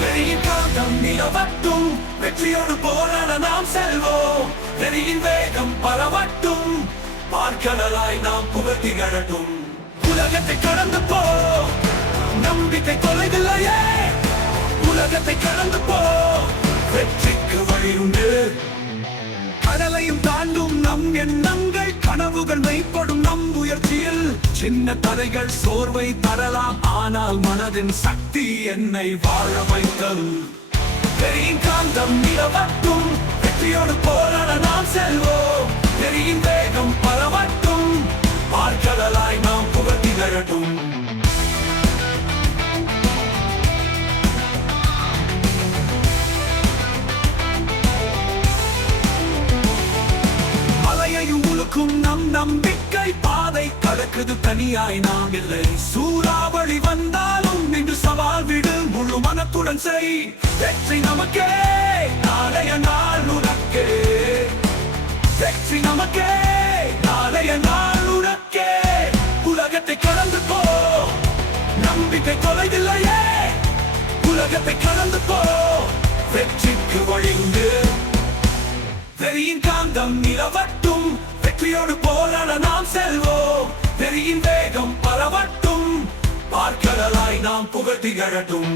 வெறியின் காந்தம் நிலவட்டும், வெற்றியோடு போராட நாம் செல்வோம். வெறியின் வேகம் பரவட்டும், பார்க்கடலாய் நாம் புகழ் திகழட்டும். உலகத்தை கடந்து போ, நம்பிக்கை தொலைவில்லையே. உலகத்தை கடந்து போ, வெற்றிக்கு வழி உண்டு. கடலையும் தாண்டும் நம் எண்ணங்கள், கனவுகள் மெய்ப்படும் நம் முயற்சியில். சின்ன தடைகள் சோர்வை தரலாம், ஆனால் மனதின் சக்தி என்னை வாழ வைத்தல். வெறியின் காந்தம் நிலவட்டும், வெற்றியோடு போராட நாம் செல்வோம். வெறியின் வேகம் பரவட்டும், பார்க்கடலாய் நாம் புகழ் திகழட்டும். மலையையும் உழுக்கும் நம் நம்பிக்கை பாதை கடக்குது, தனியாய் நாம் இல்லை. சூறாவளி வந்தாலும் நின்று சவால் விடு, முழு மனத்துடன் செய். வெற்றி நமக்கே, நாளைய நாள் உனக்கே. வெற்றி நமக்கே, நாளைய நாள் உனக்கே. உலகத்தை கடந்து போ, நம்பிக்கை தொலைவில்லையே. உலகத்தை கடந்து போ, வெற்றிக்கு வழிந்து. வெறியின் காந்தம் நிலவட்டும், வெற்றியோடு போராட நாம் செல்வோம். வெறியின் வேகம் பரவட்டும், பார்க்கடலாய் நாம் புகழ் திகழட்டும்.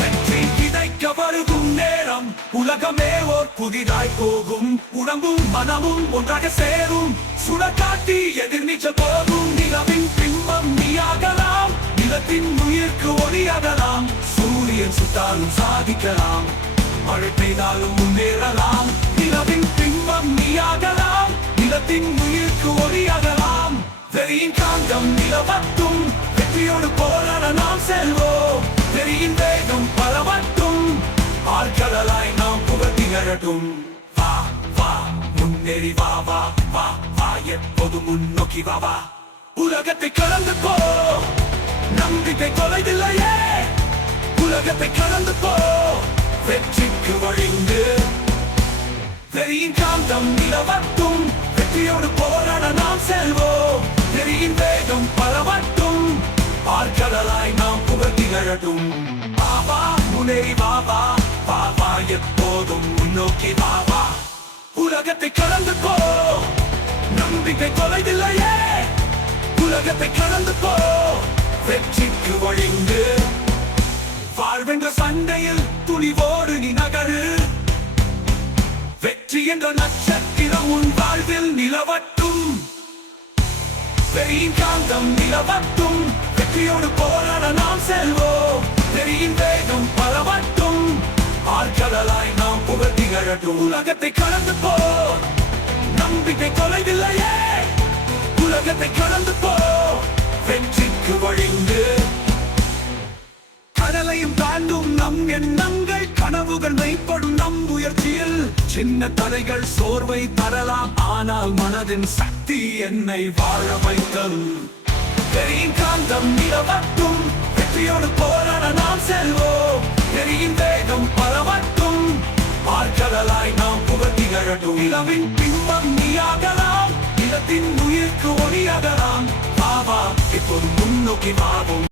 வெற்றி விதைக்க வருகும் நேரம், உலகமே ஓர் புதிதாய் போகும். உடம்பும் மனமும் ஒன்றாக சேரும், சுடக்காட்டி எதிர்நீச்சல் போகும். நிலவின் பிம்பம் நீயாகலாம், நிலத்தின் உயிர்க்கு ஒளியாகலாம். சூரியன் சுட்டாலும் சாதிக்கலாம், மழை பெய்தாலும் முன்னேறலாம். நிலவின் பிம்பம் நீயாகலாம், நிலத்தின் உயிர்க்கு ஒளியாகலாம். வெறியின் காந்தம் நிலவட்டும், வெற்றியோடு போராட நாம் செல்வோம். வெறியின் வேகம் பரவட்டும், பார்க்கடலாய் நாம் புகழ் திகழட்டும். வா வா முன்னேறி வா வா வா வா, எப்போது முன்னோக்கி வா வா. உலகத்தை கடந்து போ, நம்பிக்கை தொலைவில்லையே. உலகத்தை கடந்து போ, வெற்றிக்கு வழிந்து. வெறியின் காந்தம் நிலவட்டும், வெற்றியோடு போராட நாம் செல்வோம். வெறியின் வேகம் பரவட்டும், பார்க்கடலாய் நாம் புகழ் திகழட்டும். வா வா முன்னேறி வா வா வா வா, எப்போதும் முன்னோக்கி வா வா. உலகத்தை கடந்து போ, நம்பிக்கை தொலைவில்லையே. உலகத்தை கடந்து போ, வெற்றிக்கு வழிந்து. வாழ்வென்ற சண்டையில் துணிவோடு நீ நகரு. வெற்றி என்ற நட்சத்திரம் உன் வாழ்வில் நிலவட்டும். வெறியின் காந்தம் நிலவட்டும், வெற்றியோடு போராட நாம் செல்வோம். வெறியின் வேகம் பரவட்டும், பார்க்கடலாய் நாம் புகழ் திகழட்டும். உலகத்தை கடந்து போ, நம்பிக்கை தொலைவில்லையே. உலகத்தை கடந்து போ, வெற்றிக்கு வழிந்து. கடலையும் தாண்டும் நம் எண்ணங்கள், கனவுகள் மெய்ப்படும் நம் முயற்சியில். சின்ன தடைகள் சோர்வை தரலாம், ஆனால் மனதின் சக்தி என்னை வாழ வைத்தல். வெறியின் காந்தம் நிலவட்டும், வெற்றியோடு போராட நாம் செல்வோம். வெறியின் வேகம் பரவட்டும், பார்க்கடலாய் நாம் புகழ் திகழட்டும். நிலவின் பிம்பம் நீயாகலாம், நிலத்தின் உயிர்க்கு ஒளியாகலாம். வா வா இப்போது முன்னோக்கி வாவோம்.